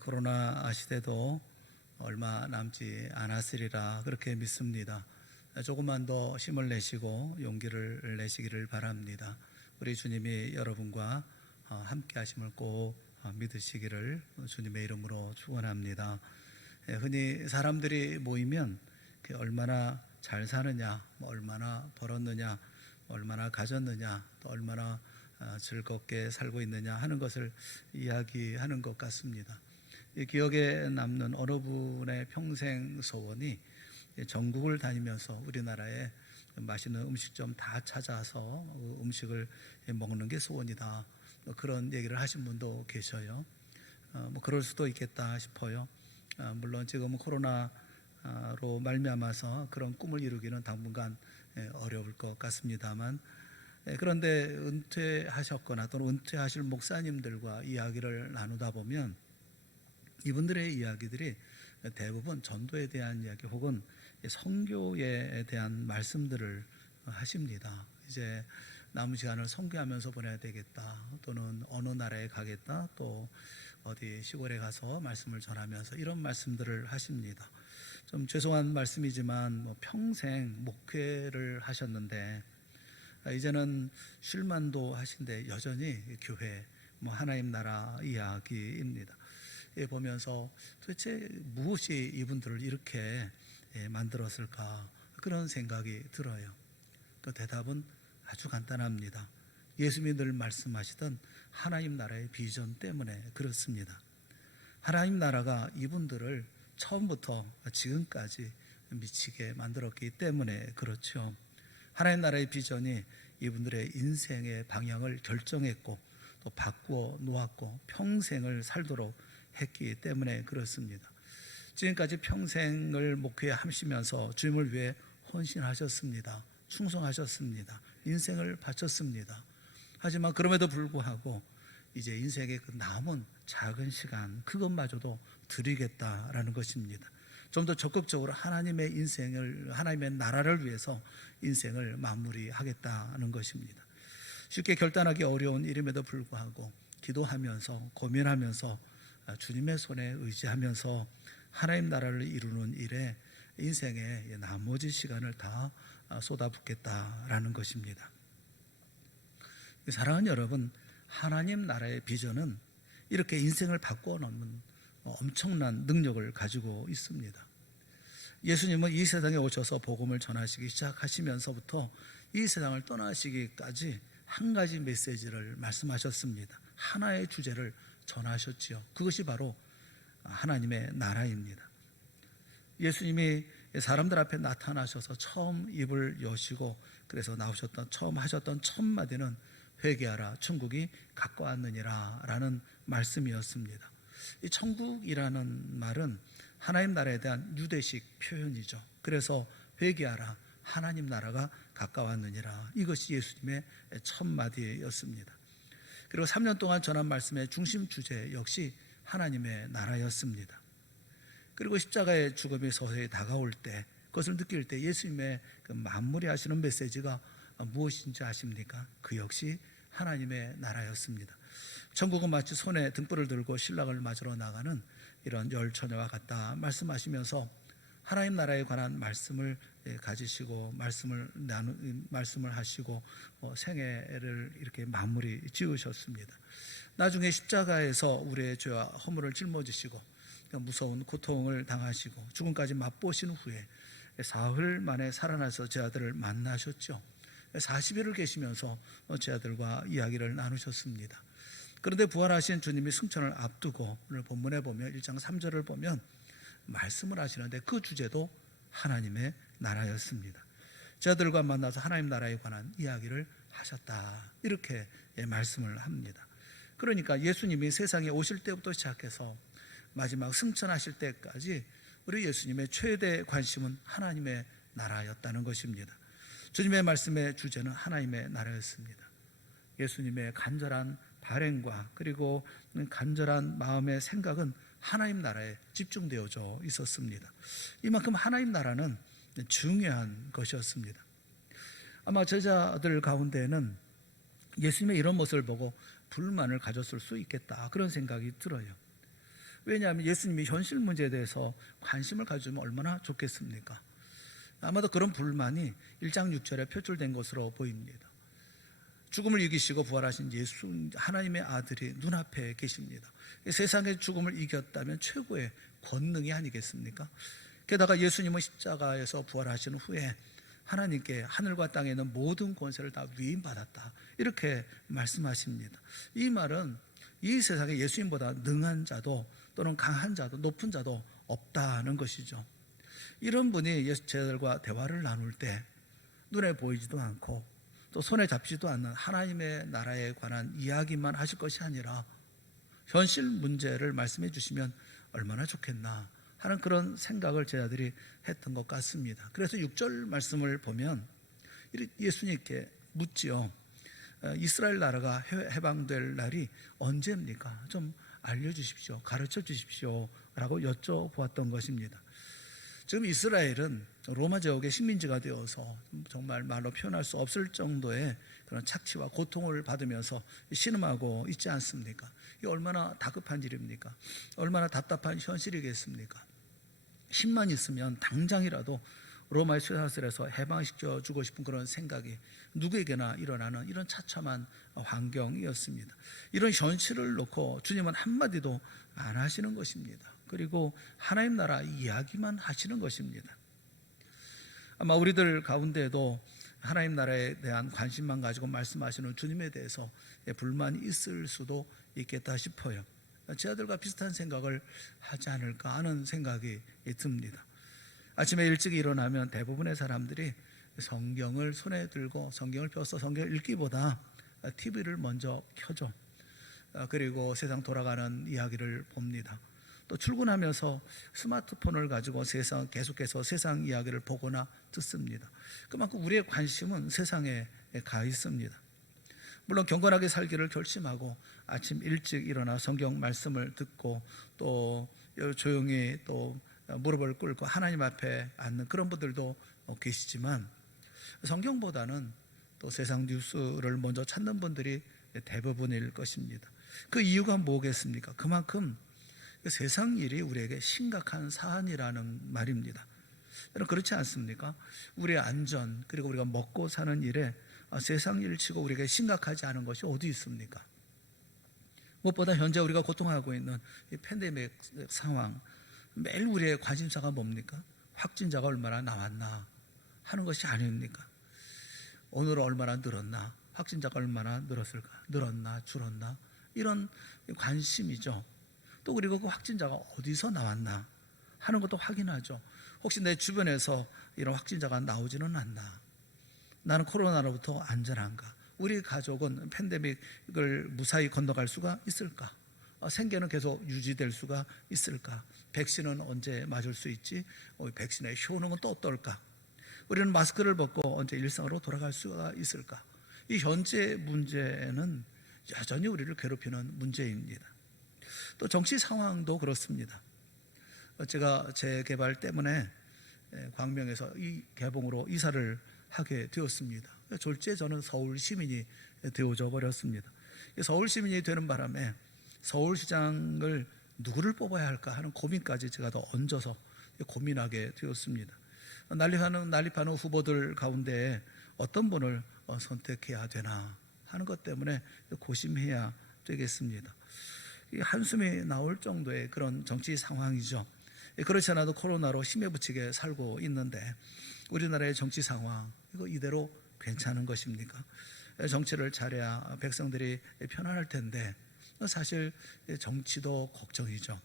코로나 시대도 얼마 남지 않았으리라 그렇게 믿습니다. 조금만 더 힘을 내시고 용기를 내시기를 바랍니다. 우리 주님이 여러분과 함께 하심을 꼭 믿으시기를 주님의 이름으로 축원합니다. 흔히 사람들이 모이면 얼마나 잘 사느냐, 얼마나 벌었느냐, 얼마나 가졌느냐, 또 얼마나 즐겁게 살고 있느냐 하는 것을 이야기하는 것 같습니다. 기억에 남는 어느 분의 평생 소원이 전국을 다니면서 우리나라에 맛있는 음식점 다 찾아서 음식을 먹는 게 소원이다, 그런 얘기를 하신 분도 계셔요. 그럴 수도 있겠다 싶어요. 물론 지금은 코로나로 말미암아서 그런 꿈을 이루기는 당분간 어려울 것 같습니다만, 그런데 은퇴하셨거나 또는 은퇴하실 목사님들과 이야기를 나누다 보면 이분들의 이야기들이 대부분 전도에 대한 이야기 혹은 선교에 대한 말씀들을 하십니다. 이제 남은 시간을 선교하면서 보내야 되겠다, 또는 어느 나라에 가겠다, 또 어디 시골에 가서 말씀을 전하면서 이런 말씀들을 하십니다. 좀 죄송한 말씀이지만 평생 목회를 하셨는데 이제는 쉴만도 하신데 여전히 교회, 하나님 나라 이야기입니다. 보면서 도대체 무엇이 이분들을 이렇게 만들었을까, 그런 생각이 들어요. 그 대답은 아주 간단합니다. 예수님이 늘 말씀하시던 하나님 나라의 비전 때문에 그렇습니다. 하나님 나라가 이분들을 처음부터 지금까지 미치게 만들었기 때문에 그렇죠. 하나님 나라의 비전이 이분들의 인생의 방향을 결정했고 또 바꾸어 놓았고 평생을 살도록 했기 때문에 그렇습니다. 지금까지 평생을 목회하시면서 주님을 위해 헌신하셨습니다. 충성하셨습니다. 인생을 바쳤습니다. 하지만 그럼에도 불구하고 이제 인생의 그 남은 작은 시간, 그것마저도 드리겠다라는 것입니다. 좀 더 적극적으로 하나님의 인생을, 하나님의 나라를 위해서 인생을 마무리하겠다는 것입니다. 쉽게 결단하기 어려운 일임에도 불구하고 기도하면서 고민하면서 주님의 손에 의지하면서 하나님 나라를 이루는 일에 인생의 나머지 시간을 다 쏟아붓겠다라는 것입니다. 사랑하는 여러분, 하나님 나라의 비전은 이렇게 인생을 바꾸어 놓는 엄청난 능력을 가지고 있습니다. 예수님은 이 세상에 오셔서 복음을 전하시기 시작하시면서부터 이 세상을 떠나시기까지 한 가지 메시지를 말씀하셨습니다. 하나의 주제를 전하셨지요. 그것이 바로 하나님의 나라입니다. 예수님이 사람들 앞에 나타나셔서 처음 입을 여시고 그래서 나오셨던, 처음 하셨던 첫 마디는 회개하라, 천국이 가까웠느니라 라는 말씀이었습니다. 이 천국이라는 말은 하나님 나라에 대한 유대식 표현이죠. 그래서 회개하라, 하나님 나라가 가까웠느니라, 이것이 예수님의 첫 마디였습니다. 그리고 3년 동안 전한 말씀의 중심 주제 역시 하나님의 나라였습니다. 그리고 십자가의 죽음이 서서히 다가올 때, 그것을 느낄 때 예수님의 그 마무리하시는 메시지가 무엇인지 아십니까? 그 역시 하나님의 나라였습니다. 천국은 마치 손에 등불을 들고 신랑을 맞으러 나가는 이런 열처녀와 같다 말씀하시면서 하나님 나라에 관한 말씀을 가지시고 말씀을 하시고 생애를 이렇게 마무리 지으셨습니다. 나중에 십자가에서 우리의 죄와 허물을 짊어지시고 무서운 고통을 당하시고 죽음까지 맛보신 후에 사흘 만에 살아나서 제 아들을 만나셨죠. 40일을 계시면서 제 아들과 이야기를 나누셨습니다. 그런데 부활하신 주님이 승천을 앞두고 오늘 본문에 보면 1장 3절을 보면 말씀을 하시는데 그 주제도 하나님의 나라였습니다. 제 아들과 만나서 하나님 나라에 관한 이야기를 하셨다, 이렇게 말씀을 합니다. 그러니까 예수님이 세상에 오실 때부터 시작해서 마지막 승천하실 때까지 우리 예수님의 최대 관심은 하나님의 나라였다는 것입니다. 주님의 말씀의 주제는 하나님의 나라였습니다. 예수님의 간절한 발행과 그리고 간절한 마음의 생각은 하나님 나라에 집중되어져 있었습니다. 이만큼 하나님 나라는 중요한 것이었습니다. 아마 제자들 가운데는 예수님의 이런 모습을 보고 불만을 가졌을 수 있겠다, 그런 생각이 들어요. 왜냐하면 예수님이 현실 문제에 대해서 관심을 가지면 얼마나 좋겠습니까? 아마도 그런 불만이 1장 6절에 표출된 것으로 보입니다. 죽음을 이기시고 부활하신 예수 하나님의 아들이 눈앞에 계십니다. 세상의 죽음을 이겼다면 최고의 권능이 아니겠습니까? 게다가 예수님은 십자가에서 부활하신 후에 하나님께 하늘과 땅에 있는 모든 권세를 다 위임받았다, 이렇게 말씀하십니다. 이 말은 이 세상에 예수님보다 능한 자도 또는 강한 자도 높은 자도 없다는 것이죠. 이런 분이 제자들과 대화를 나눌 때 눈에 보이지도 않고 또 손에 잡히지도 않는 하나님의 나라에 관한 이야기만 하실 것이 아니라 현실 문제를 말씀해 주시면 얼마나 좋겠나 하는 그런 생각을 제자들이 했던 것 같습니다. 그래서 6절 말씀을 보면 예수님께 묻지요. 이스라엘 나라가 해방될 날이 언제입니까? 좀 알려주십시오, 가르쳐 주십시오 라고 여쭤보았던 것입니다. 지금 이스라엘은 로마 제국의 식민지가 되어서 정말 말로 표현할 수 없을 정도의 그런 착취와 고통을 받으면서 신음하고 있지 않습니까? 이게 얼마나 다급한 일입니까? 얼마나 답답한 현실이겠습니까? 힘만 있으면 당장이라도 로마의 쇠사슬에서 해방시켜 주고 싶은 그런 생각이 누구에게나 일어나는 이런 처참한 환경이었습니다. 이런 현실을 놓고 주님은 한마디도 안 하시는 것입니다. 그리고 하나님 나라 이야기만 하시는 것입니다. 아마 우리들 가운데에도 하나님 나라에 대한 관심만 가지고 말씀하시는 주님에 대해서 불만이 있을 수도 있겠다 싶어요. 제자들과 비슷한 생각을 하지 않을까 하는 생각이 듭니다. 아침에 일찍 일어나면 대부분의 사람들이 성경을 손에 들고 성경을 펴서 성경을 읽기보다 TV를 먼저 켜죠. 그리고 세상 돌아가는 이야기를 봅니다. 또 출근하면서 스마트폰을 가지고 계속해서 세상 이야기를 보거나 듣습니다. 그만큼 우리의 관심은 세상에 가 있습니다. 물론 경건하게 살기를 결심하고 아침 일찍 일어나 성경 말씀을 듣고 또 조용히 또 무릎을 꿇고 하나님 앞에 앉는 그런 분들도 계시지만 성경보다는 또 세상 뉴스를 먼저 찾는 분들이 대부분일 것입니다. 그 이유가 뭐겠습니까? 그만큼 세상 일이 우리에게 심각한 사안이라는 말입니다. 여러분, 그렇지 않습니까? 우리의 안전 그리고 우리가 먹고 사는 일에 세상 일치고 우리에게 심각하지 않은 것이 어디 있습니까? 무엇보다 현재 우리가 고통하고 있는 이 팬데믹 상황, 매일 우리의 관심사가 뭡니까? 확진자가 얼마나 나왔나 하는 것이 아닙니까? 오늘 얼마나 늘었나, 확진자가 얼마나 늘었을까, 늘었나 줄었나, 이런 관심이죠. 또 그리고 그 확진자가 어디서 나왔나 하는 것도 확인하죠. 혹시 내 주변에서 이런 확진자가 나오지는 않나, 나는 코로나로부터 안전한가, 우리 가족은 팬데믹을 무사히 건너갈 수가 있을까, 생계는 계속 유지될 수가 있을까, 백신은 언제 맞을 수 있지, 백신의 효능은 또 어떨까, 우리는 마스크를 벗고 언제 일상으로 돌아갈 수가 있을까. 이 현재 문제는 여전히 우리를 괴롭히는 문제입니다. 또 정치 상황도 그렇습니다. 제가 재개발 때문에 광명에서 이 개봉으로 이사를 하게 되었습니다. 졸지에 저는 서울 시민이 되어져 버렸습니다. 서울 시민이 되는 바람에 서울시장을 누구를 뽑아야 할까 하는 고민까지 제가 더 얹어서 고민하게 되었습니다. 난립하는 후보들 가운데 어떤 분을 선택해야 되나 하는 것 때문에 고심해야 되겠습니다. 한숨이 나올 정도의 그런 정치 상황이죠. 그렇지 않아도 코로나로 심해 붙이게 살고 있는데 우리나라의 정치 상황, 이거 이대로 괜찮은 것입니까? 정치를 잘해야 백성들이 편안할 텐데 사실 정치도 걱정이죠.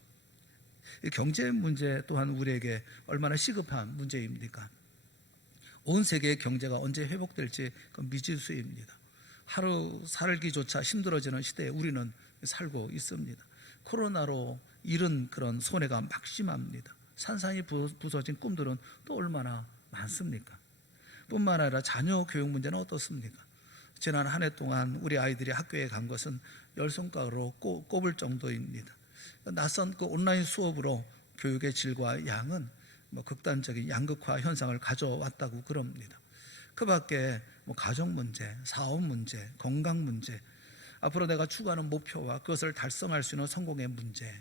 경제 문제 또한 우리에게 얼마나 시급한 문제입니까? 온 세계의 경제가 언제 회복될지 미지수입니다. 하루 살기조차 힘들어지는 시대에 우리는 살고 있습니다. 코로나로 잃은 그런 손해가 막심합니다. 산산이 부서진 꿈들은 또 얼마나 많습니까? 뿐만 아니라 자녀 교육 문제는 어떻습니까? 지난 한 해 동안 우리 아이들이 학교에 간 것은 열 손가락으로 꼽을 정도입니다. 낯선 그 온라인 수업으로 교육의 질과 양은 극단적인 양극화 현상을 가져왔다고 그럽니다. 그 밖에 가정 문제, 사업 문제, 건강 문제, 앞으로 내가 추구하는 목표와 그것을 달성할 수 있는 성공의 문제,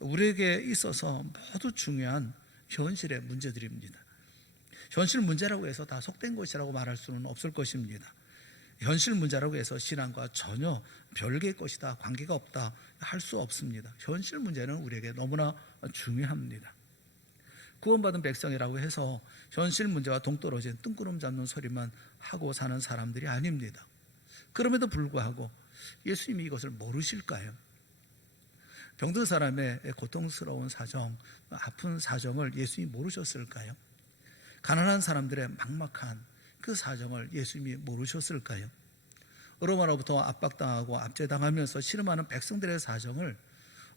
우리에게 있어서 모두 중요한 현실의 문제들입니다. 현실 문제라고 해서 다 속된 것이라고 말할 수는 없을 것입니다. 현실 문제라고 해서 신앙과 전혀 별개의 것이다, 관계가 없다 할 수 없습니다. 현실 문제는 우리에게 너무나 중요합니다. 구원받은 백성이라고 해서 현실 문제와 동떨어진 뜬구름 잡는 소리만 하고 사는 사람들이 아닙니다. 그럼에도 불구하고 예수님이 이것을 모르실까요? 병든 사람의 고통스러운 사정, 아픈 사정을 예수님이 모르셨을까요? 가난한 사람들의 막막한 그 사정을 예수님이 모르셨을까요? 로마로부터 압박당하고 압제당하면서 신음하는 백성들의 사정을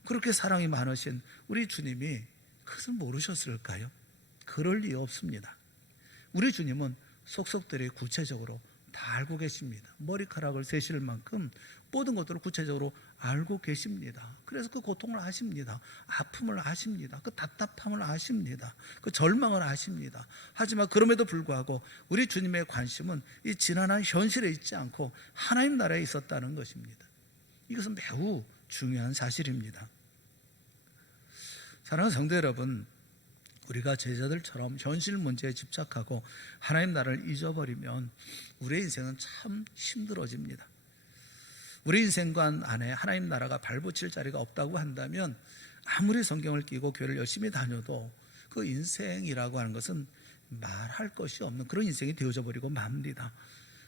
그렇게 사랑이 많으신 우리 주님이 그것을 모르셨을까요? 그럴 리 없습니다. 우리 주님은 속속들이 구체적으로 다 알고 계십니다. 머리카락을 세실 만큼 모든 것들을 구체적으로 알고 계십니다. 그래서 그 고통을 아십니다. 아픔을 아십니다. 그 답답함을 아십니다. 그 절망을 아십니다. 하지만 그럼에도 불구하고 우리 주님의 관심은 이 지난한 현실에 있지 않고 하나님 나라에 있었다는 것입니다. 이것은 매우 중요한 사실입니다. 사랑하는 성도 여러분, 우리가 제자들처럼 현실 문제에 집착하고 하나님 나라를 잊어버리면 우리의 인생은 참 힘들어집니다. 우리 인생관 안에 하나님 나라가 발붙일 자리가 없다고 한다면 아무리 성경을 끼고 교회를 열심히 다녀도 그 인생이라고 하는 것은 말할 것이 없는 그런 인생이 되어져 버리고 맙니다.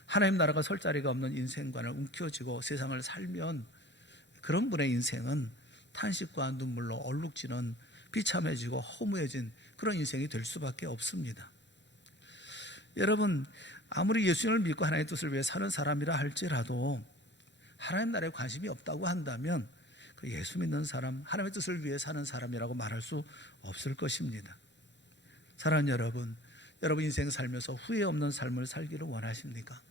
하나님 나라가 설 자리가 없는 인생관을 움켜쥐고 세상을 살면 그런 분의 인생은 탄식과 눈물로 얼룩지는 비참해지고 허무해진 그런 인생이 될 수밖에 없습니다. 여러분, 아무리 예수님을 믿고 하나님의 뜻을 위해 사는 사람이라 할지라도 하나님 나라에 관심이 없다고 한다면 그 예수 믿는 사람, 하나님의 뜻을 위해 사는 사람이라고 말할 수 없을 것입니다. 사랑하는 여러분, 여러분 인생 살면서 후회 없는 삶을 살기를 원하십니까?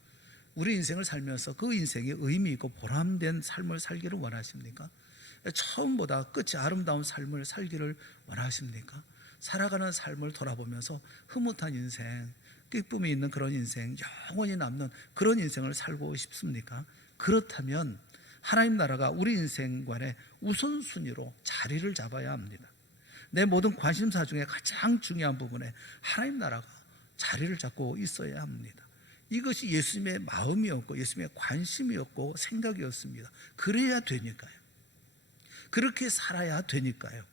우리 인생을 살면서 그 인생이 의미 있고 보람된 삶을 살기를 원하십니까? 처음보다 끝이 아름다운 삶을 살기를 원하십니까? 살아가는 삶을 돌아보면서 흐뭇한 인생, 기쁨이 있는 그런 인생, 영원히 남는 그런 인생을 살고 싶습니까? 그렇다면 하나님 나라가 우리 인생관의 우선순위로 자리를 잡아야 합니다. 내 모든 관심사 중에 가장 중요한 부분에 하나님 나라가 자리를 잡고 있어야 합니다. 이것이 예수님의 마음이었고 예수님의 관심이었고 생각이었습니다. 그래야 되니까요. 그렇게 살아야 되니까요.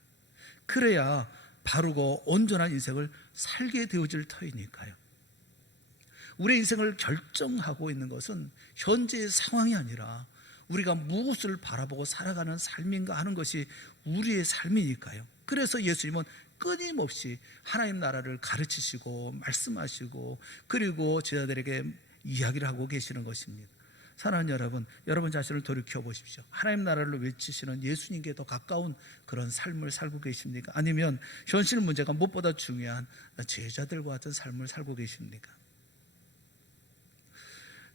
그래야 바르고 온전한 인생을 살게 되어질 터이니까요. 우리의 인생을 결정하고 있는 것은 현재의 상황이 아니라 우리가 무엇을 바라보고 살아가는 삶인가 하는 것이 우리의 삶이니까요. 그래서 예수님은 끊임없이 하나님 나라를 가르치시고 말씀하시고 그리고 제자들에게 이야기를 하고 계시는 것입니다. 사랑하는 여러분, 여러분 자신을 돌이켜 보십시오. 하나님 나라를 외치시는 예수님께 더 가까운 그런 삶을 살고 계십니까? 아니면 현실 문제가 무엇보다 중요한 제자들과 같은 삶을 살고 계십니까?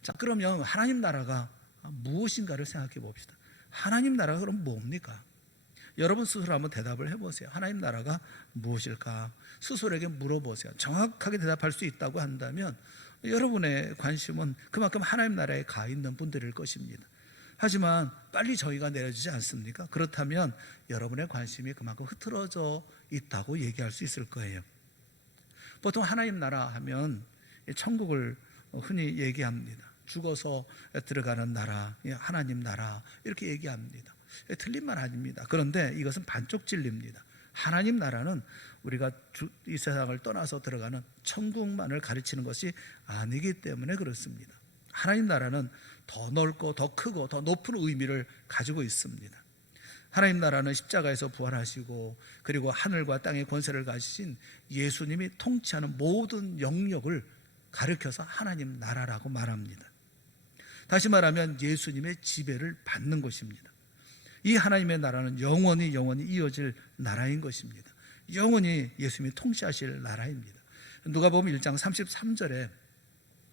자, 그러면 하나님 나라가 무엇인가를 생각해 봅시다. 하나님 나라가 그럼 뭡니까? 여러분 스스로 한번 대답을 해보세요. 하나님 나라가 무엇일까? 스스로에게 물어보세요. 정확하게 대답할 수 있다고 한다면 여러분의 관심은 그만큼 하나님 나라에 가 있는 분들일 것입니다. 하지만 빨리 저희가 내려지지 않습니까? 그렇다면 여러분의 관심이 그만큼 흐트러져 있다고 얘기할 수 있을 거예요. 보통 하나님 나라 하면 천국을 흔히 얘기합니다. 죽어서 들어가는 나라, 하나님 나라 이렇게 얘기합니다. 틀린 말 아닙니다. 그런데 이것은 반쪽 진리입니다. 하나님 나라는 우리가 이 세상을 떠나서 들어가는 천국만을 가르치는 것이 아니기 때문에 그렇습니다. 하나님 나라는 더 넓고 더 크고 더 높은 의미를 가지고 있습니다. 하나님 나라는 십자가에서 부활하시고 그리고 하늘과 땅의 권세를 가지신 예수님이 통치하는 모든 영역을 가르쳐서 하나님 나라라고 말합니다. 다시 말하면 예수님의 지배를 받는 것입니다. 이 하나님의 나라는 영원히 이어질 나라인 것입니다. 영원히 예수님이 통치하실 나라입니다. 누가복음 1장 33절에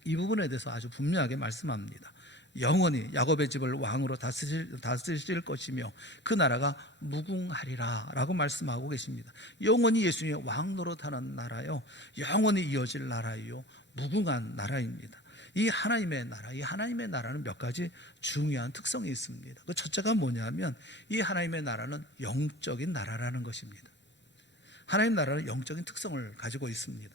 이 부분에 대해서 아주 분명하게 말씀합니다. 영원히 야곱의 집을 왕으로 다스릴 것이며 그 나라가 무궁하리라 라고 말씀하고 계십니다. 영원히 예수님이 왕 노릇하는 나라요, 영원히 이어질 나라요, 무궁한 나라입니다. 이 하나님의 나라, 이 하나님의 나라는 몇 가지 중요한 특성이 있습니다. 그 첫째가 뭐냐면 이 하나님의 나라는 영적인 나라라는 것입니다. 하나님 나라는 영적인 특성을 가지고 있습니다.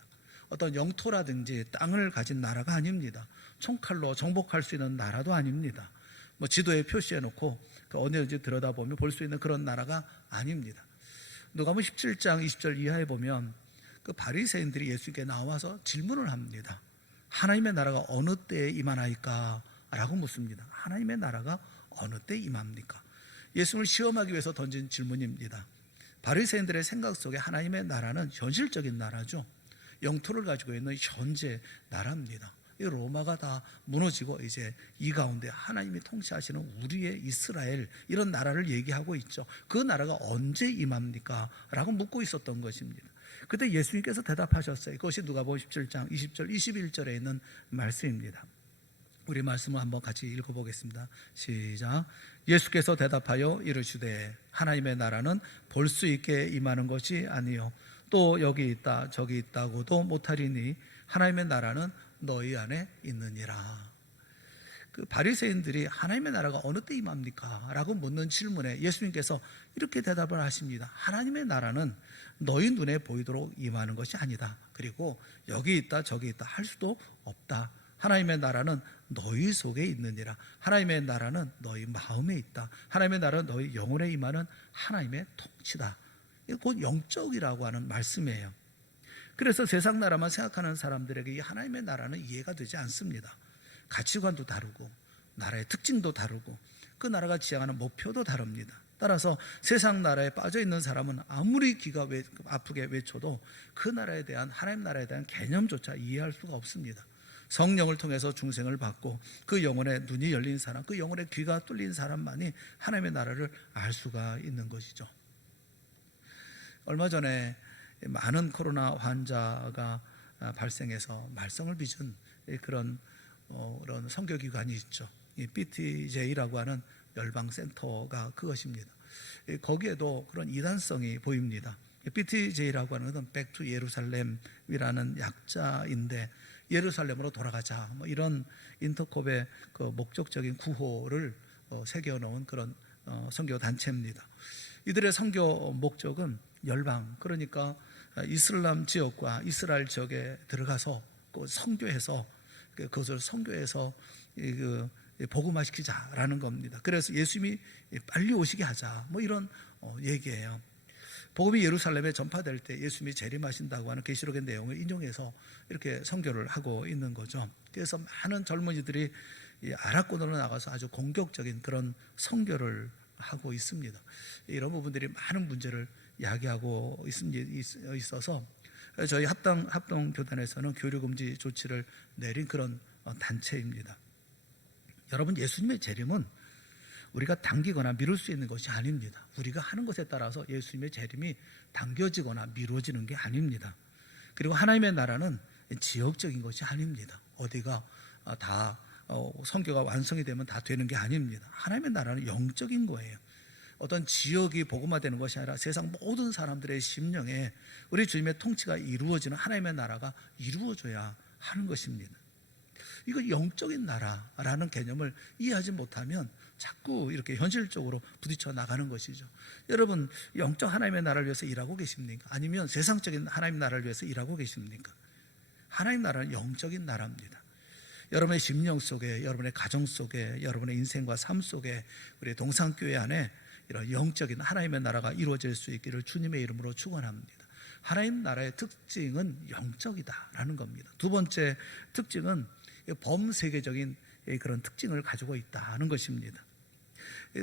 어떤 영토라든지 땅을 가진 나라가 아닙니다. 총칼로 정복할 수 있는 나라도 아닙니다. 지도에 표시해 놓고 언제든지 들여다보면 볼 수 있는 그런 나라가 아닙니다. 누가복음 17장 20절 이하에 보면 그 바리새인들이 예수께 나와서 질문을 합니다. 하나님의 나라가 어느 때에 임하나이까? 라고 묻습니다. 하나님의 나라가 어느 때 임합니까? 예수를 시험하기 위해서 던진 질문입니다. 바리새인들의 생각 속에 하나님의 나라는 현실적인 나라죠. 영토를 가지고 있는 현재 나라입니다. 이 로마가 다 무너지고 이제 이 가운데 하나님이 통치하시는 우리의 이스라엘, 이런 나라를 얘기하고 있죠. 그 나라가 언제 임합니까? 라고 묻고 있었던 것입니다. 그때 예수님께서 대답하셨어요. 그것이 누가복음 17장 20절 21절에 있는 말씀입니다. 우리 말씀을 한번 같이 읽어보겠습니다. 시작. 예수께서 대답하여 이르시되 하나님의 나라는 볼 수 있게 임하는 것이 아니요 또 여기 있다 저기 있다고도 못하리니 하나님의 나라는 너희 안에 있느니라. 그 바리새인들이 하나님의 나라가 어느 때 임합니까? 라고 묻는 질문에 예수님께서 이렇게 대답을 하십니다. 하나님의 나라는 너희 눈에 보이도록 임하는 것이 아니다. 그리고 여기 있다 저기 있다 할 수도 없다. 하나님의 나라는 너희 속에 있느니라. 하나님의 나라는 너희 마음에 있다. 하나님의 나라는 너희 영혼에 임하는 하나님의 통치다. 이거 곧 영적이라고 하는 말씀이에요. 그래서 세상 나라만 생각하는 사람들에게 이 하나님의 나라는 이해가 되지 않습니다. 가치관도 다르고 나라의 특징도 다르고 그 나라가 지향하는 목표도 다릅니다. 따라서 세상 나라에 빠져 있는 사람은 아무리 귀가 아프게 외쳐도 그 나라에 대한, 하나님 나라에 대한 개념조차 이해할 수가 없습니다. 성령을 통해서 중생을 받고 그 영혼의 눈이 열린 사람, 그 영혼의 귀가 뚫린 사람만이 하나님의 나라를 알 수가 있는 것이죠. 얼마 전에 많은 코로나 환자가 발생해서 말썽을 빚은 그런 선교기관이 있죠. 이 BTJ라고 하는 열방센터가 그것입니다. 거기에도 그런 이단성이 보입니다. BTJ라고 하는 것은 Back to 예루살렘이라는 약자인데 예루살렘으로 돌아가자, 이런 인터콥의 그 목적적인 구호를 새겨놓은 그런 선교 단체입니다. 이들의 선교 목적은 열방, 그러니까 이슬람 지역과 이스라엘 지역에 들어가서 선교해서 그것을 선교해서 복음화시키자라는 겁니다. 그래서 예수님이 빨리 오시게 하자, 이런 얘기예요. 복음이 예루살렘에 전파될 때 예수님이 재림하신다고 하는 계시록의 내용을 인용해서 이렇게 선교를 하고 있는 거죠. 그래서 많은 젊은이들이 아랍권으로 나가서 아주 공격적인 그런 선교를 하고 있습니다. 이런 부분들이 많은 문제를 야기하고 있어서 저희 합동교단에서는 교류금지 조치를 내린 그런 단체입니다. 여러분, 예수님의 재림은 우리가 당기거나 미룰 수 있는 것이 아닙니다. 우리가 하는 것에 따라서 예수님의 재림이 당겨지거나 미뤄지는 게 아닙니다. 그리고 하나님의 나라는 지역적인 것이 아닙니다. 어디가 다 선교가 완성이 되면 다 되는 게 아닙니다. 하나님의 나라는 영적인 거예요. 어떤 지역이 복음화되는 것이 아니라 세상 모든 사람들의 심령에 우리 주님의 통치가 이루어지는 하나님의 나라가 이루어져야 하는 것입니다. 이거 영적인 나라라는 개념을 이해하지 못하면 자꾸 이렇게 현실적으로 부딪혀 나가는 것이죠. 여러분, 영적 하나님의 나라를 위해서 일하고 계십니까? 아니면 세상적인 하나님의 나라를 위해서 일하고 계십니까? 하나님 나라는 영적인 나라입니다. 여러분의 심령 속에, 여러분의 가정 속에, 여러분의 인생과 삶 속에, 우리 동산교회 안에 이런 영적인 하나님의 나라가 이루어질 수 있기를 주님의 이름으로 축원합니다. 하나님 나라의 특징은 영적이다라는 겁니다. 두 번째 특징은 범세계적인 그런 특징을 가지고 있다는 것입니다.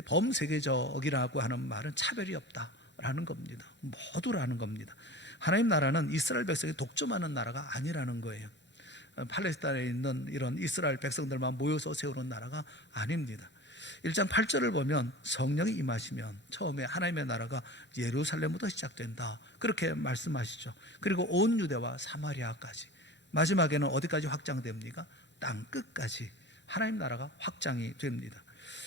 범세계적이라고 하는 말은 차별이 없다라는 겁니다. 모두라는 겁니다. 하나님 나라는 이스라엘 백성이 독점하는 나라가 아니라는 거예요. 팔레스타인에 있는 이런 이스라엘 백성들만 모여서 세우는 나라가 아닙니다. 1장 8절을 보면 성령이 임하시면 처음에 하나님의 나라가 예루살렘부터 시작된다, 그렇게 말씀하시죠. 그리고 온 유대와 사마리아까지, 마지막에는 어디까지 확장됩니까? 땅 끝까지 하나님 나라가 확장이 됩니다.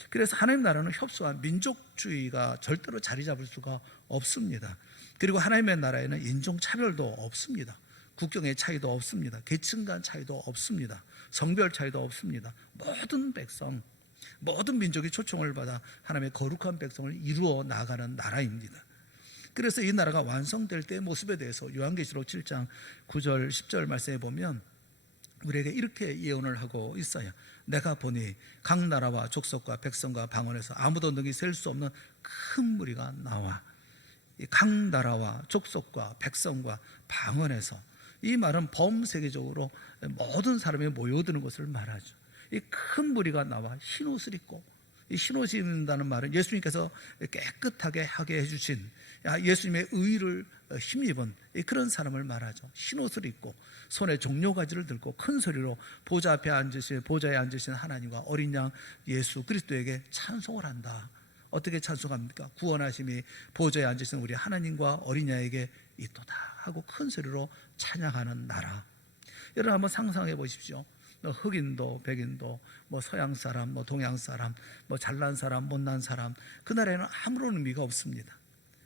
그래서 하나님 나라는 협소와 민족주의가 절대로 자리 잡을 수가 없습니다. 그리고 하나님의 나라에는 인종차별도 없습니다. 국경의 차이도 없습니다. 계층 간 차이도 없습니다. 성별 차이도 없습니다. 모든 백성, 모든 민족이 초청을 받아 하나님의 거룩한 백성을 이루어 나가는 나라입니다. 그래서 이 나라가 완성될 때의 모습에 대해서 요한계시록 7장 9절 10절 말씀에 보면 우리에게 이렇게 예언을 하고 있어요. 내가 보니 각 나라와 족속과 백성과 방언에서 아무도 능히 셀 수 없는 큰 무리가 나와. 각 나라와 족속과 백성과 방언에서, 이 말은 범세계적으로 모든 사람이 모여드는 것을 말하죠. 이 큰 무리가 나와 흰 옷을 입고, 이 흰 옷을 입는다는 말은 예수님께서 깨끗하게 하게 해주신, 예수님의 의를 힘입은 그런 사람을 말하죠. 흰 옷을 입고 손에 종려가지를 들고 큰 소리로 보좌 앞에 앉으신, 보좌에 앉으신 하나님과 어린 양 예수 그리스도에게 찬송을 한다. 어떻게 찬송합니까? 구원하심이 보좌에 앉으신 우리 하나님과 어린 양에게 있도다 하고 큰 소리로 찬양하는 나라. 여러분 한번 상상해 보십시오. 흑인도 백인도 서양 사람, 동양 사람, 잘난 사람, 못난 사람, 그 나라에는 아무런 의미가 없습니다.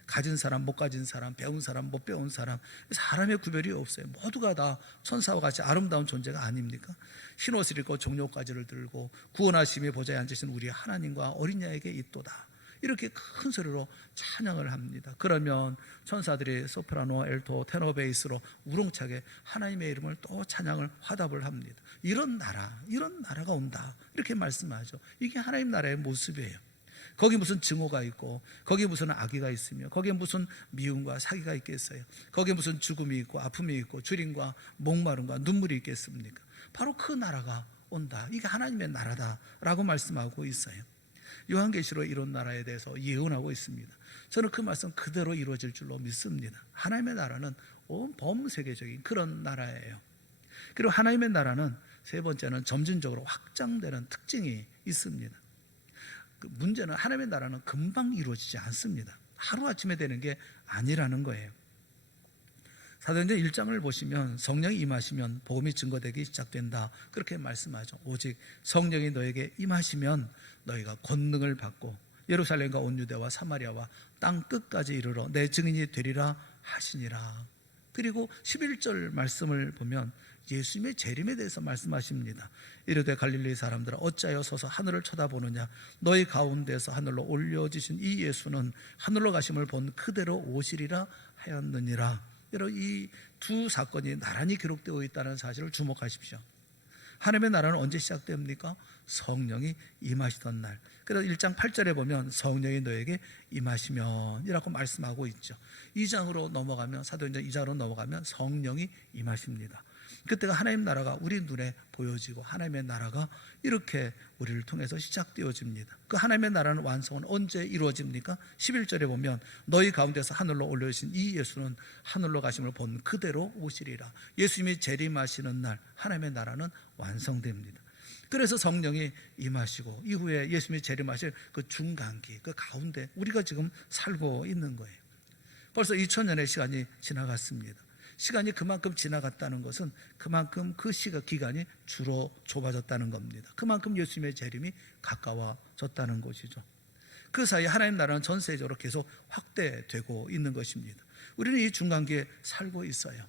가진 사람, 못 가진 사람, 배운 사람, 못 배운 사람, 사람의 구별이 없어요. 모두가 다 천사와 같이 아름다운 존재가 아닙니까? 흰옷을 입고 종려가지를 들고 구원하심이 보좌에 앉으신 우리 하나님과 어린 양에게 있도다, 이렇게 큰 소리로 찬양을 합니다. 그러면 천사들이 소프라노, 엘토, 테너 베이스로 우렁차게 하나님의 이름을 또 찬양을 화답을 합니다. 이런 나라가 온다, 이렇게 말씀하죠. 이게 하나님 나라의 모습이에요. 거기 무슨 증오가 있고, 거기 무슨 악의가 있으며, 거기에 무슨 미움과 사기가 있겠어요? 거기에 무슨 죽음이 있고 아픔이 있고 주림과 목마름과 눈물이 있겠습니까? 바로 그 나라가 온다, 이게 하나님의 나라다라고 말씀하고 있어요. 요한계시록 이런 나라에 대해서 예언하고 있습니다. 저는 그 말씀 그대로 이루어질 줄로 믿습니다. 하나님의 나라는 온 범세계적인 그런 나라예요. 그리고 하나님의 나라는 세 번째는 점진적으로 확장되는 특징이 있습니다. 문제는 하나님의 나라는 금방 이루어지지 않습니다. 하루아침에 되는 게 아니라는 거예요. 사도행전 1장을 보시면 성령이 임하시면 복음이 증거되기 시작된다, 그렇게 말씀하죠. 오직 성령이 너에게 임하시면 너희가 권능을 받고 예루살렘과 온 유대와 사마리아와 땅 끝까지 이르러 내 증인이 되리라 하시니라. 그리고 11절 말씀을 보면 예수님의 재림에 대해서 말씀하십니다. 이르되 갈릴리 사람들아 어찌하여 서서 하늘을 쳐다보느냐, 너희 가운데서 하늘로 올려지신 이 예수는 하늘로 가심을 본 그대로 오시리라 하였느니라. 여러분, 이 두 사건이 나란히 기록되어 있다는 사실을 주목하십시오. 하나님의 나라는 언제 시작됩니까? 성령이 임하시던 날. 그래서 1장 8절에 보면 성령이 너에게 임하시면 이라고 말씀하고 있죠. 2장으로 넘어가면, 사도행전 2장으로 넘어가면 성령이 임하십니다. 그때가 하나님 나라가 우리 눈에 보여지고 하나님의 나라가 이렇게 우리를 통해서 시작되어집니다. 그 하나님의 나라는 완성은 언제 이루어집니까? 11절에 보면 너희 가운데서 하늘로 올려주신 이 예수는 하늘로 가심을 본 그대로 오시리라. 예수님이 재림하시는 날 하나님의 나라는 완성됩니다. 그래서 성령이 임하시고 이후에 예수님이 재림하실 그 중간기, 그 가운데 우리가 지금 살고 있는 거예요. 벌써 2000년의 시간이 지나갔습니다. 시간이 그만큼 지나갔다는 것은 그만큼 그 기간이 주로 좁아졌다는 겁니다. 그만큼 예수님의 재림이 가까워졌다는 것이죠. 그 사이 하나님 나라는 전 세계적으로 계속 확대되고 있는 것입니다. 우리는 이 중간기에 살고 있어요.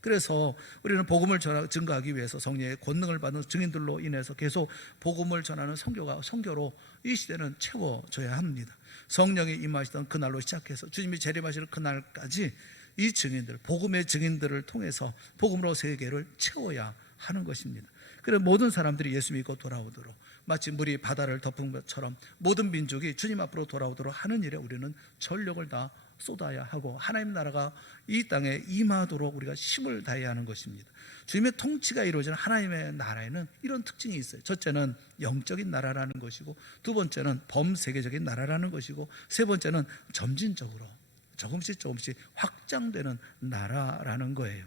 그래서 우리는 복음을 증거하기 위해서 성령의 권능을 받는 증인들로 인해서 계속 복음을 전하는 선교로 이 시대는 채워져야 합니다. 성령이 임하시던 그날로 시작해서 주님이 재림하시는 그날까지 이 증인들, 복음의 증인들을 통해서 복음으로 세계를 채워야 하는 것입니다. 그래서 모든 사람들이 예수 믿고 돌아오도록, 마치 물이 바다를 덮은 것처럼 모든 민족이 주님 앞으로 돌아오도록 하는 일에 우리는 전력을 다 쏟아야 하고 하나님 나라가 이 땅에 임하도록 우리가 힘을 다해야 하는 것입니다. 주님의 통치가 이루어지는 하나님의 나라에는 이런 특징이 있어요. 첫째는 영적인 나라라는 것이고, 두 번째는 범세계적인 나라라는 것이고, 세 번째는 점진적으로 조금씩 확장되는 나라라는 거예요.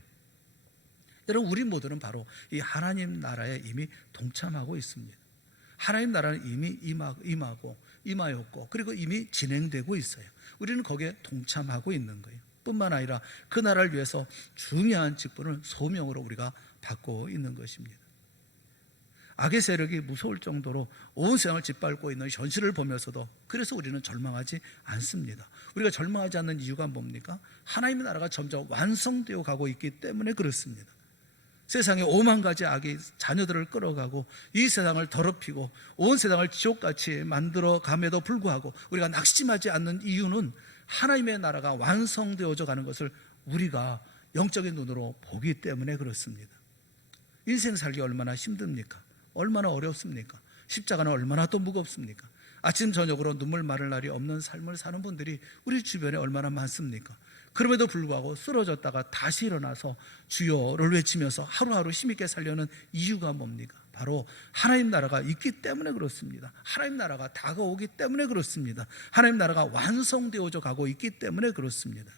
여러분, 우리 모두는 바로 이 하나님 나라에 이미 동참하고 있습니다. 하나님 나라는 이미 임하였고 그리고 이미 진행되고 있어요. 우리는 거기에 동참하고 있는 거예요. 뿐만 아니라 그 나라를 위해서 중요한 직분을 소명으로 우리가 받고 있는 것입니다. 악의 세력이 무서울 정도로 온 세상을 짓밟고 있는 현실을 보면서도 그래서 우리는 절망하지 않습니다. 우리가 절망하지 않는 이유가 뭡니까? 하나님의 나라가 점점 완성되어 가고 있기 때문에 그렇습니다. 세상에 오만 가지 악이 자녀들을 끌어가고 이 세상을 더럽히고 온 세상을 지옥같이 만들어 감에도 불구하고 우리가 낙심하지 않는 이유는 하나님의 나라가 완성되어져 가는 것을 우리가 영적인 눈으로 보기 때문에 그렇습니다. 인생 살기 얼마나 힘듭니까? 얼마나 어렵습니까? 십자가는 얼마나 또 무겁습니까? 아침 저녁으로 눈물 마를 날이 없는 삶을 사는 분들이 우리 주변에 얼마나 많습니까? 그럼에도 불구하고 쓰러졌다가 다시 일어나서 주여를 외치면서 하루하루 힘있게 살려는 이유가 뭡니까? 바로 하나님 나라가 있기 때문에 그렇습니다. 하나님 나라가 다가오기 때문에 그렇습니다. 하나님 나라가 완성되어져 가고 있기 때문에 그렇습니다.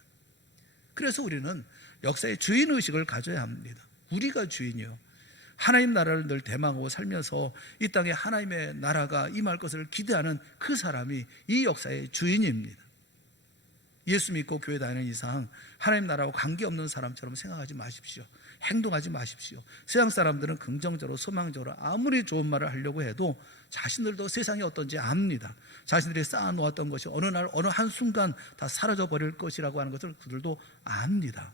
그래서 우리는 역사의 주인의식을 가져야 합니다. 우리가 주인이요, 하나님 나라를 늘 대망하고 살면서 이 땅에 하나님의 나라가 임할 것을 기대하는 그 사람이 이 역사의 주인입니다. 예수 믿고 교회 다니는 이상 하나님 나라와 관계없는 사람처럼 생각하지 마십시오. 행동하지 마십시오. 세상 사람들은 긍정적으로 소망적으로 아무리 좋은 말을 하려고 해도 자신들도 세상이 어떤지 압니다. 자신들이 쌓아놓았던 것이 어느 날 어느 한순간 다 사라져버릴 것이라고 하는 것을 그들도 압니다.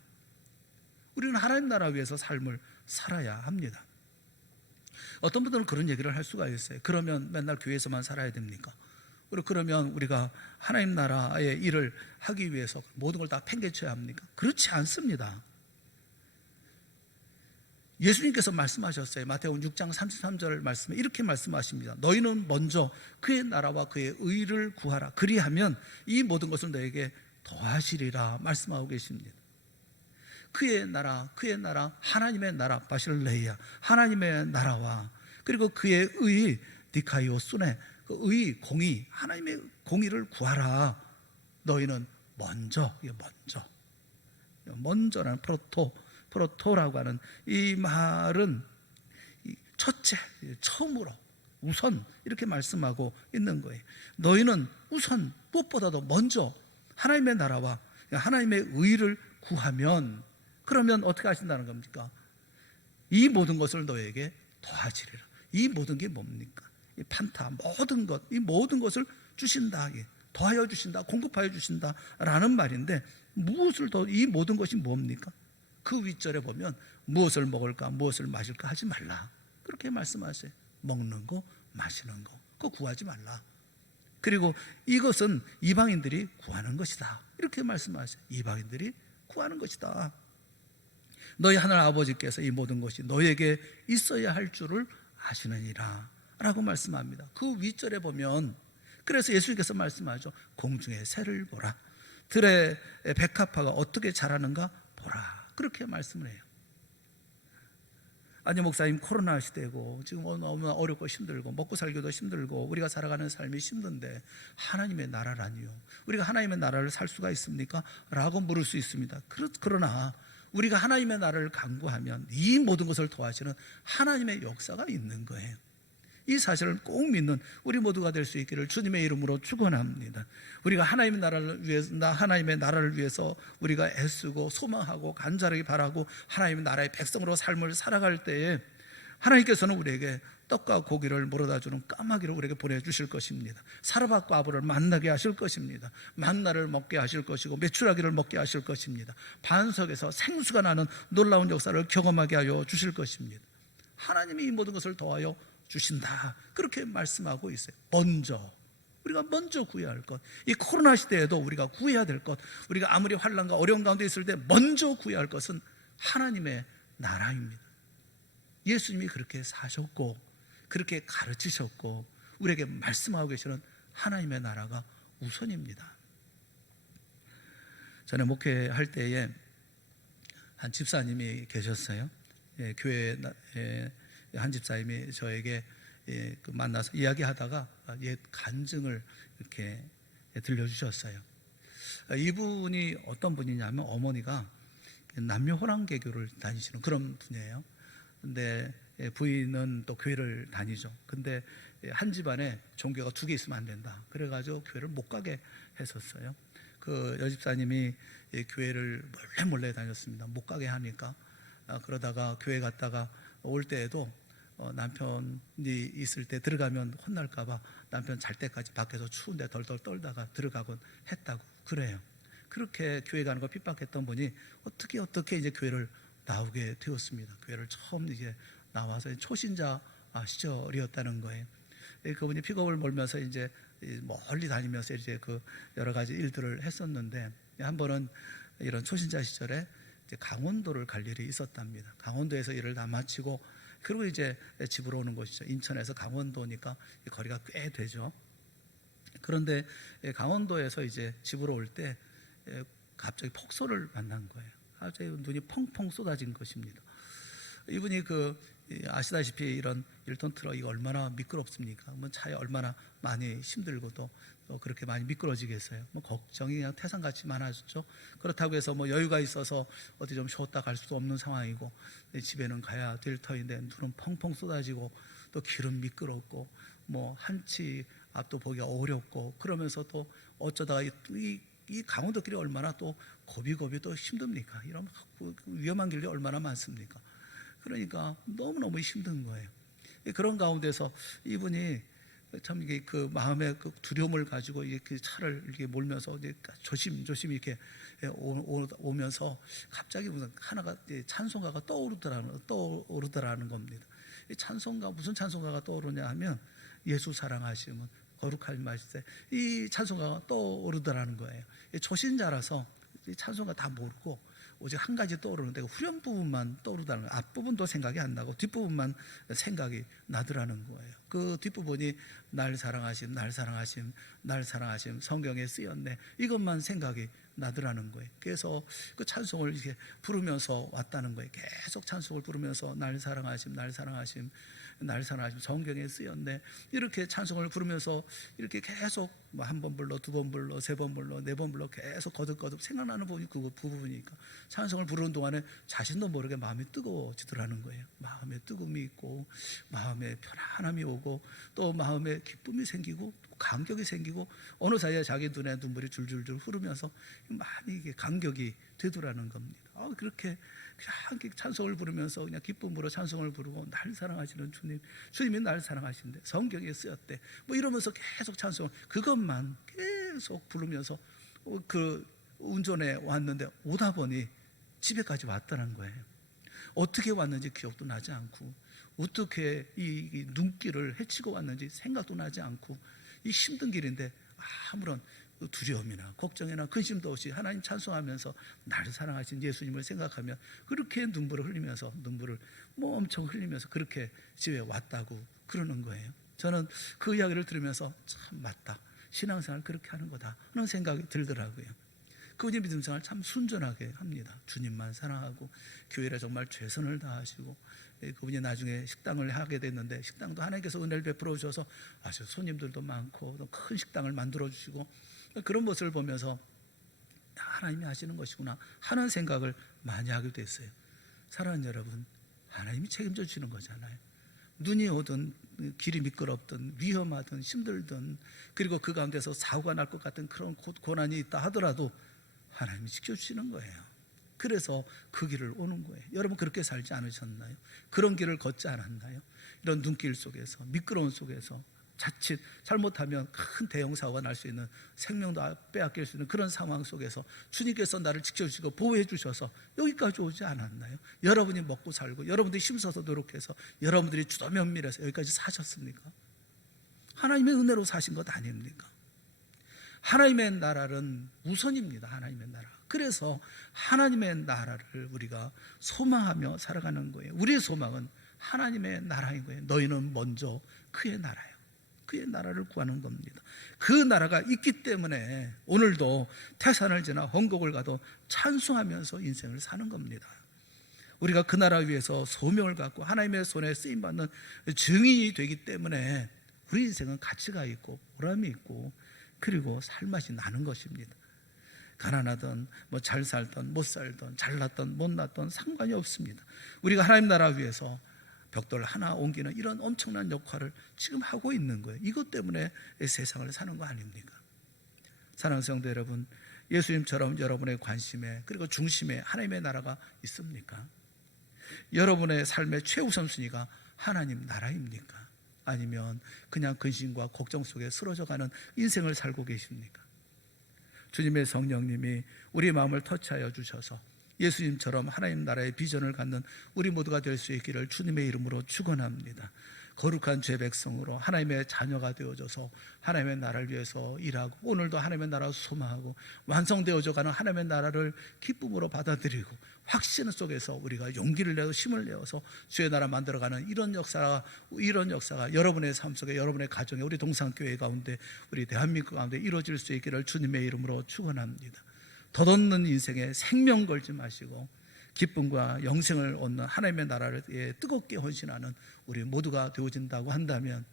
우리는 하나님 나라 위해서 삶을 살아야 합니다. 어떤 분들은 그런 얘기를 할 수가 있어요. 그러면 맨날 교회에서만 살아야 됩니까? 그러면 우리가 하나님 나라의 일을 하기 위해서 모든 걸 다 팽개쳐야 합니까? 그렇지 않습니다. 예수님께서 말씀하셨어요. 마태복음 6장 33절 말씀에 이렇게 말씀하십니다. 너희는 먼저 그의 나라와 그의 의를 구하라. 그리하면 이 모든 것을 너에게 더하시리라 말씀하고 계십니다. 그의 나라, 하나님의 나라, 바실레이아, 하나님의 나라와 그리고 그의 의, 디카이오순에 그 의, 공의, 하나님의 공의를 구하라. 너희는 먼저라는 프로토라고 하는 이 말은 첫째, 처음으로, 우선 이렇게 말씀하고 있는 거예요. 너희는 우선 무엇보다도 먼저 하나님의 나라와 하나님의 의를 구하면, 그러면 어떻게 하신다는 겁니까? 이 모든 것을 너에게 더하시리라. 이 모든 게 뭡니까? 이 판타, 이 모든 것을 주신다, 더하여 주신다, 공급하여 주신다 라는 말인데, 무엇을 더, 이 모든 것이 뭡니까? 그 윗절에 보면 무엇을 먹을까 무엇을 마실까 하지 말라, 그렇게 말씀하세요. 먹는 거 마시는 거 그거 구하지 말라. 그리고 이것은 이방인들이 구하는 것이다, 이렇게 말씀하세요. 이방인들이 구하는 것이다. 너희 하늘 아버지께서 이 모든 것이 너희에게 있어야 할 줄을 아시느니라 라고 말씀합니다. 그 윗절에 보면, 그래서 예수님께서 말씀하죠. 공중의 새를 보라, 들의 백합화가 어떻게 자라는가 보라, 그렇게 말씀을 해요. 아니 목사님, 코로나 시대고 지금 너무 어렵고 힘들고 먹고 살기도 힘들고 우리가 살아가는 삶이 힘든데 하나님의 나라라니요, 우리가 하나님의 나라를 살 수가 있습니까? 라고 물을 수 있습니다. 그러나 우리가 하나님의 나라를 간구하면 이 모든 것을 더하시는 하나님의 역사가 있는 거예요. 이 사실을 꼭 믿는 우리 모두가 될 수 있기를 주님의 이름으로 축원합니다. 우리가 하나님의 나라를 위해서 우리가 애쓰고 소망하고 간절하게 바라고 하나님의 나라의 백성으로 삶을 살아갈 때에 하나님께서는 우리에게 떡과 고기를 물어다 주는 까마귀를 우리에게 보내주실 것입니다. 사르밧과 아브를 만나게 하실 것입니다. 만나를 먹게 하실 것이고 메추라기를 먹게 하실 것입니다. 반석에서 생수가 나는 놀라운 역사를 경험하게 하여 주실 것입니다. 하나님이 이 모든 것을 더하여 주신다, 그렇게 말씀하고 있어요. 우리가 먼저 구해야 할 것, 이 코로나 시대에도 우리가 구해야 될 것, 우리가 아무리 환난과 어려운 가운데 있을 때 먼저 구해야 할 것은 하나님의 나라입니다. 예수님이 그렇게 사셨고 그렇게 가르치셨고 우리에게 말씀하고 계시는 하나님의 나라가 우선입니다. 전에 목회할 때에 한 집사님이 계셨어요. 교회에 한 집사님이 저에게 만나서 이야기하다가 옛 간증을 이렇게 들려주셨어요. 이분이 어떤 분이냐면 어머니가 남녀 호랑개교를 다니시는 그런 분이에요. 근데 부인은 또 교회를 다니죠. 근데 한 집안에 종교가 두 개 있으면 안 된다, 그래가지고 교회를 못 가게 했었어요. 그 여집사님이 교회를 몰래 다녔습니다. 못 가게 하니까. 그러다가 교회 갔다가 올 때에도 남편이 있을 때 들어가면 혼날까봐 남편 잘 때까지 밖에서 추운데 덜덜 떨다가 들어가곤 했다고 그래요. 그렇게 교회 가는 거 핍박했던 분이 어떻게 이제 교회를 나오게 되었습니다. 교회를 처음 이제 나와서 초신자 시절이었다는 거예요. 그분이 픽업을 몰면서 이제 멀리 다니면서 이제 그 여러 가지 일들을 했었는데, 한 번은 이런 초신자 시절에 이제 강원도를 갈 일이 있었답니다. 강원도에서 일을 다 마치고 그리고 이제 집으로 오는 곳이죠. 인천에서 강원도니까 거리가 꽤 되죠. 그런데 강원도에서 이제 집으로 올 때 갑자기 폭소를 만난 거예요. 갑자기 눈이 펑펑 쏟아진 것입니다. 이분이 아시다시피 이런 1톤 트럭 이거 얼마나 미끄럽습니까? 뭐 차에 얼마나 많이 힘들고 또 그렇게 많이 미끄러지겠어요. 뭐 걱정이 그냥 태산같이 많아졌죠. 그렇다고 해서 뭐 여유가 있어서 어디 좀 쉬었다 갈 수도 없는 상황이고, 집에는 가야 될 터인데 눈은 펑펑 쏟아지고 또 길은 미끄럽고 뭐 한치 앞도 보기가 어렵고, 그러면서 또 어쩌다가 이 강원도길이 얼마나 또 고비고비 또 힘듭니까? 이런 위험한 길이 얼마나 많습니까? 그러니까 너무너무 힘든 거예요. 그런 가운데서 이분이 참 이게 그 마음의 그 두려움을 가지고 이렇게 차를 이렇게 몰면서 이제 조심조심 이렇게 오면서 갑자기 무슨 하나가 찬송가가 떠오르더라는 겁니다. 이 찬송가, 무슨 찬송가가 떠오르냐 하면 예수 사랑하시면 거룩할 맛이세, 이 찬송가가 떠오르더라는 거예요. 초신자라서 이 찬송가 다 모르고 오직 한 가지 떠오르는데 후렴 부분만 떠오르다는 거예요. 앞부분도 생각이 안 나고 뒷부분만 생각이 나더라는 거예요. 그 뒷부분이 날 사랑하심, 날 사랑하심, 날 사랑하심, 성경에 쓰였네, 이것만 생각이 나더라는 거예요. 그래서 그 찬송을 이렇게 부르면서 왔다는 거예요. 계속 찬송을 부르면서 날 사랑하심, 날 사랑하심, 날 사랑하심, 성경에 쓰였네, 이렇게 찬송을 부르면서 이렇게 계속 한 번 불러, 두 번 불러, 세 번 불러, 네 번 불러 계속 거듭거듭 생각나는 부분이 그 부분이니까 찬송을 부르는 동안에 자신도 모르게 마음이 뜨거워지더라는 거예요. 마음에 뜨거움이 있고 마음에 편안함이 오고 또 마음에 기쁨이 생기고 감격이 생기고 어느 사이에 자기 눈에 눈물이 줄줄줄 흐르면서 많이 이게 감격이 되더라는 겁니다. 그렇게 그냥 찬송을 부르면서 그냥 기쁨으로 찬송을 부르고, 날 사랑하시는 주님, 주님이 날 사랑하신대, 성경에 쓰였대, 뭐 이러면서 계속 찬송을 그것만 계속 부르면서 그 운전에 왔는데 오다 보니 집에까지 왔다는 거예요. 어떻게 왔는지 기억도 나지 않고, 어떻게 이 눈길을 헤치고 왔는지 생각도 나지 않고, 이 힘든 길인데 아무런 두려움이나 걱정이나 근심도 없이 하나님 찬송하면서 나를 사랑하신 예수님을 생각하며 그렇게 눈물을 흘리면서, 눈물을 뭐 엄청 흘리면서 그렇게 집에 왔다고 그러는 거예요. 저는 그 이야기를 들으면서 참 맞다, 신앙생활 그렇게 하는 거다 하는 생각이 들더라고요. 그분이 믿음생활 참 순전하게 합니다. 주님만 사랑하고 교회에 정말 최선을 다하시고, 그분이 나중에 식당을 하게 됐는데 식당도 하나님께서 은혜를 베풀어 주셔서 아주 손님들도 많고 큰 식당을 만들어 주시고, 그런 모습을 보면서 하나님이 하시는 것이구나 하는 생각을 많이 하게 됐어요. 사랑하는 여러분, 하나님이 책임져 주시는 거잖아요. 눈이 오든 길이 미끄럽든 위험하든 힘들든, 그리고 그 가운데서 사고가 날 것 같은 그런 고난이 있다 하더라도 하나님이 지켜주시는 거예요. 그래서 그 길을 오는 거예요. 여러분 그렇게 살지 않으셨나요? 그런 길을 걷지 않았나요? 이런 눈길 속에서, 미끄러운 속에서 자칫 잘못하면 큰 대형 사고가 날 수 있는, 생명도 빼앗길 수 있는 그런 상황 속에서 주님께서 나를 지켜주시고 보호해 주셔서 여기까지 오지 않았나요? 여러분이 먹고 살고 여러분들이 힘써서 노력해서 여러분들이 주도면밀해서 여기까지 사셨습니까? 하나님의 은혜로 사신 것 아닙니까? 하나님의 나라는 우선입니다. 하나님의 나라. 그래서 하나님의 나라를 우리가 소망하며 살아가는 거예요. 우리의 소망은 하나님의 나라인 거예요. 너희는 먼저 그의 나라예요. 그의 나라를 구하는 겁니다. 그 나라가 있기 때문에 오늘도 태산을 지나 헌곡을 가도 찬송하면서 인생을 사는 겁니다. 우리가 그 나라 위해서 소명을 갖고 하나님의 손에 쓰임받는 증인이 되기 때문에 우리 인생은 가치가 있고 보람이 있고, 그리고 살맛이 나는 것입니다. 가난하든 뭐 잘 살든 못 살든 잘났든 못났든 상관이 없습니다. 우리가 하나님 나라 위해서 벽돌 하나 옮기는 이런 엄청난 역할을 지금 하고 있는 거예요. 이것 때문에 세상을 사는 거 아닙니까? 사랑하는 성도 여러분, 예수님처럼 여러분의 관심에 그리고 중심에 하나님의 나라가 있습니까? 여러분의 삶의 최우선순위가 하나님 나라입니까? 아니면 그냥 근심과 걱정 속에 쓰러져가는 인생을 살고 계십니까? 주님의 성령님이 우리 마음을 터치하여 주셔서 예수님처럼 하나님 나라의 비전을 갖는 우리 모두가 될 수 있기를 주님의 이름으로 축원합니다. 거룩한 죄 백성으로 하나님의 자녀가 되어져서 하나님의 나라를 위해서 일하고, 오늘도 하나님의 나라 소망하고 완성되어져 가는 하나님의 나라를 기쁨으로 받아들이고, 확신 속에서 우리가 용기를 내서 힘을 내어서 주의 나라 만들어가는 이런 역사가 여러분의 삶 속에, 여러분의 가정에, 우리 동산교회 가운데, 우리 대한민국 가운데 이루어질 수 있기를 주님의 이름으로 축원합니다. 덧없는 인생에 생명 걸지 마시고 기쁨과 영생을 얻는 하나님의 나라를 뜨겁게 헌신하는 우리 모두가 되어진다고 한다면,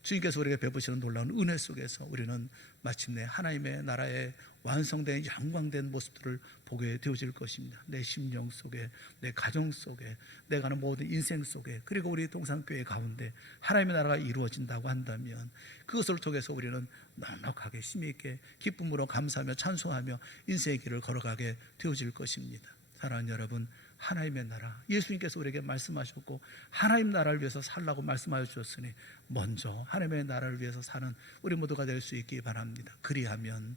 주님께서 우리에게 베푸시는 놀라운 은혜 속에서 우리는 마침내 하나님의 나라의 완성된 영광된 모습들을 보게 되어질 것입니다. 내 심령 속에, 내 가정 속에, 내가 하는 모든 인생 속에, 그리고 우리 동산교회 가운데 하나님의 나라가 이루어진다고 한다면, 그것을 통해서 우리는 넉넉하게 힘있게 기쁨으로 감사하며 찬송하며 인생의 길을 걸어가게 되어질 것입니다. 사랑하는 여러분, 하나님의 나라, 예수님께서 우리에게 말씀하셨고 하나님 나라를 위해서 살라고 말씀하여 주셨으니 먼저 하나님의 나라를 위해서 사는 우리 모두가 될 수 있기 바랍니다. 그리하면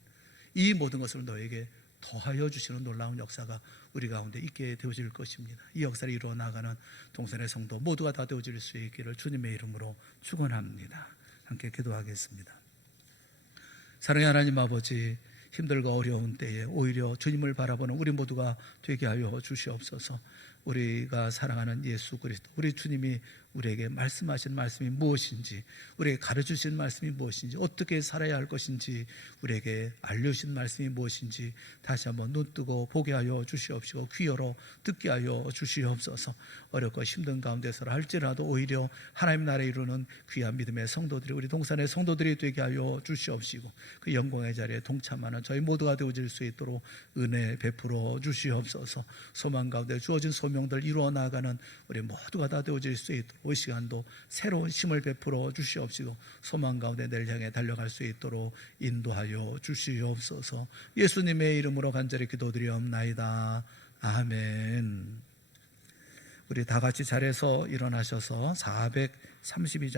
이 모든 것을 너에게 더하여 주시는 놀라운 역사가 우리 가운데 있게 되어질 것입니다. 이 역사를 이루어 나가는 동산의 성도 모두가 다 되어질 수 있기를 주님의 이름으로 축원합니다. 함께 기도하겠습니다. 사랑의 하나님 아버지, 힘들고 어려운 때에 오히려 주님을 바라보는 우리 모두가 되게 하여 주시옵소서. 우리가 사랑하는 예수 그리스도, 우리 주님이 우리에게 말씀하신 말씀이 무엇인지, 우리에게 가르쳐주신 말씀이 무엇인지, 어떻게 살아야 할 것인지 우리에게 알려주신 말씀이 무엇인지 다시 한번 눈뜨고 보게 하여 주시옵시고 귀 열어 듣게 하여 주시옵소서. 어렵고 힘든 가운데서 할지라도 오히려 하나님 나라에 이루는 귀한 믿음의 성도들이, 우리 동산의 성도들이 되게 하여 주시옵시고, 그 영광의 자리에 동참하는 저희 모두가 되어질 수 있도록 은혜 베풀어 주시옵소서. 소망 가운데 주어진 소명들 이루어 나가는 우리 모두가 다 되어질 수 있도록 이 시간도 새로운 힘을 베풀어 주시옵시고, 소망 가운데 내일 향해 달려갈 수 있도록 인도하여 주시옵소서. 예수님의 이름으로 간절히 기도드리옵나이다. 아멘. 우리 다 같이 자리에서 일어나셔서 432장